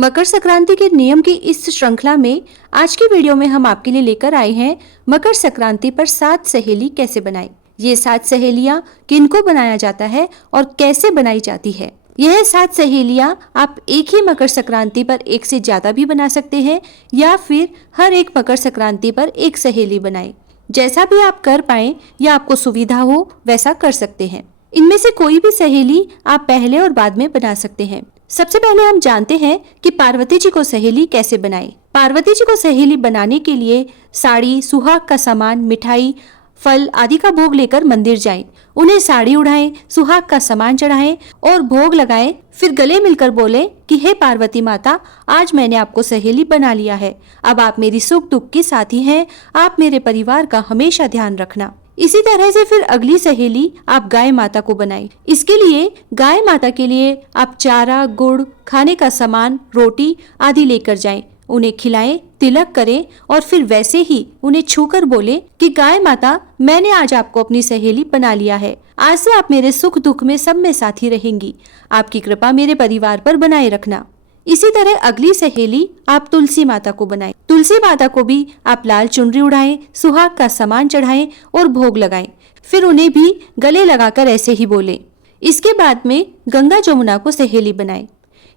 मकर संक्रांति के नियम की इस श्रृंखला में आज की वीडियो में हम आपके लिए लेकर आए हैं मकर संक्रांति पर 7 सहेली कैसे बनाएं। ये 7 सहेलियां किनको बनाया जाता है और कैसे बनाई जाती है। यह 7 सहेलियां आप एक ही मकर संक्रांति पर एक से ज्यादा भी बना सकते हैं या फिर हर एक मकर संक्रांति पर एक सहेली बनाएं। जैसा भी आप कर पाए या आपको सुविधा हो वैसा कर सकते हैं। इनमें से कोई भी सहेली आप पहले और बाद में बना सकते हैं। सबसे पहले हम जानते हैं कि पार्वती जी को सहेली कैसे बनाएं। पार्वती जी को सहेली बनाने के लिए साड़ी, सुहाग का सामान, मिठाई, फल आदि का भोग लेकर मंदिर जाएं। उन्हें साड़ी उड़ाएं, सुहाग का सामान चढ़ाएं और भोग लगाएं। फिर गले मिलकर बोलें कि हे पार्वती माता, आज मैंने आपको सहेली बना लिया है। अब आप मेरी सुख दुख की साथी हैं। आप मेरे परिवार का हमेशा ध्यान रखना। इसी तरह से फिर अगली सहेली आप गाय माता को बनाएं। इसके लिए गाय माता के लिए आप चारा, गुड़, खाने का सामान, रोटी आदि लेकर जाएं। उन्हें खिलाएं, तिलक करें और फिर वैसे ही उन्हें छूकर बोले कि गाय माता, मैंने आज आपको अपनी सहेली बना लिया है। आज से आप मेरे सुख दुख में सब में साथी रहेंगी। आपकी कृपा मेरे परिवार पर बनाए रखना। इसी तरह अगली सहेली आप तुलसी माता को बनाएं। तुलसी माता को भी आप लाल चुनरी उड़ाएं, सुहाग का सामान चढ़ाएं और भोग लगाएं। फिर उन्हें भी गले लगाकर ऐसे ही बोलें। इसके बाद में गंगा जमुना को सहेली बनाएं।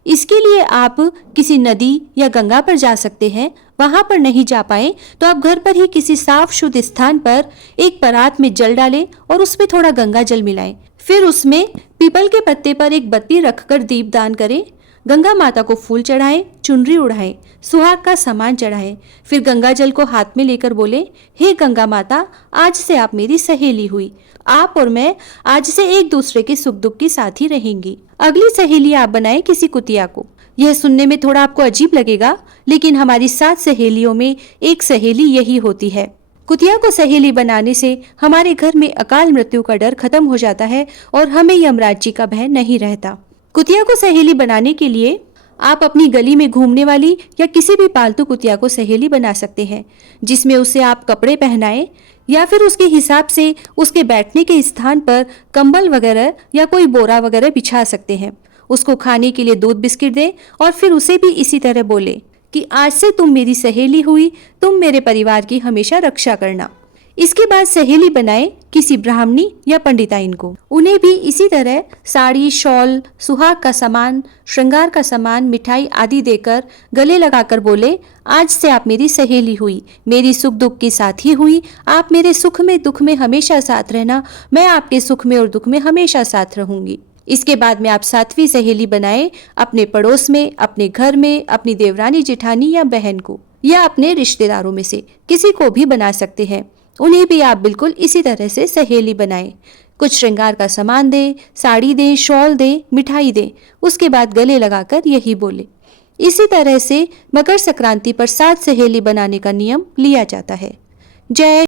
इसके लिए आप किसी नदी या गंगा पर जा सकते हैं। वहां पर नहीं जा पाए तो आप घर पर ही किसी साफ शुद्ध स्थान पर एक परात में जल डालें और उसमें थोड़ा गंगा जल मिलाएं। फिर उसमें पीपल के पत्ते पर एक बत्ती रखकर दीप दान करें। गंगा माता को फूल चढ़ाएं, चुनरी उड़ाएं, सुहाग का सामान चढ़ाएं। फिर गंगा जल को हाथ में लेकर बोले, हे गंगा माता, आज से आप मेरी सहेली हुई। आप और मैं आज से एक दूसरे के सुख दुख की साथी रहेंगी। अगली सहेली आप बनाएं किसी कुतिया को। यह सुनने में थोड़ा आपको अजीब लगेगा, लेकिन हमारी 7 सहेलियों में एक सहेली यही होती है। कुतिया को सहेली बनाने से हमारे घर में अकाल मृत्यु का डर खत्म हो जाता है और हमें यमराज जी का भय नहीं रहता। कुतिया को सहेली बनाने के लिए आप अपनी गली में घूमने वाली या किसी भी पालतू कुतिया को सहेली बना सकते हैं, जिसमें उसे आप कपड़े पहनाएं या फिर उसके हिसाब से उसके बैठने के स्थान पर कंबल वगैरह या कोई बोरा वगैरह बिछा सकते हैं। उसको खाने के लिए दूध बिस्किट दें और फिर उसे भी इसी तरह बोले कि आज से तुम मेरी सहेली हुई, तुम मेरे परिवार की हमेशा रक्षा करना। इसके बाद सहेली बनाए किसी ब्राह्मणी या पंडिताइन को। उन्हें भी इसी तरह साड़ी, शॉल, सुहाग का सामान, श्रृंगार का सामान, मिठाई आदि देकर गले लगाकर बोले, आज से आप मेरी सहेली हुई, मेरी सुख दुख की साथी हुई। आप मेरे सुख में दुख में हमेशा साथ रहना। मैं आपके सुख में और दुख में हमेशा साथ रहूंगी। इसके बाद में आप 7वीं सहेली बनाए अपने पड़ोस में, अपने घर में, अपनी देवरानी, जेठानी या बहन को, या अपने रिश्तेदारों में से किसी को भी बना सकते हैं। उन्हें भी आप बिल्कुल इसी तरह से सहेली बनाएं। कुछ श्रृंगार का सामान दें, साड़ी दें, शॉल दें, मिठाई दें। उसके बाद गले लगाकर यही बोले। इसी तरह से मकर संक्रांति पर 7 सहेली बनाने का नियम लिया जाता है। जय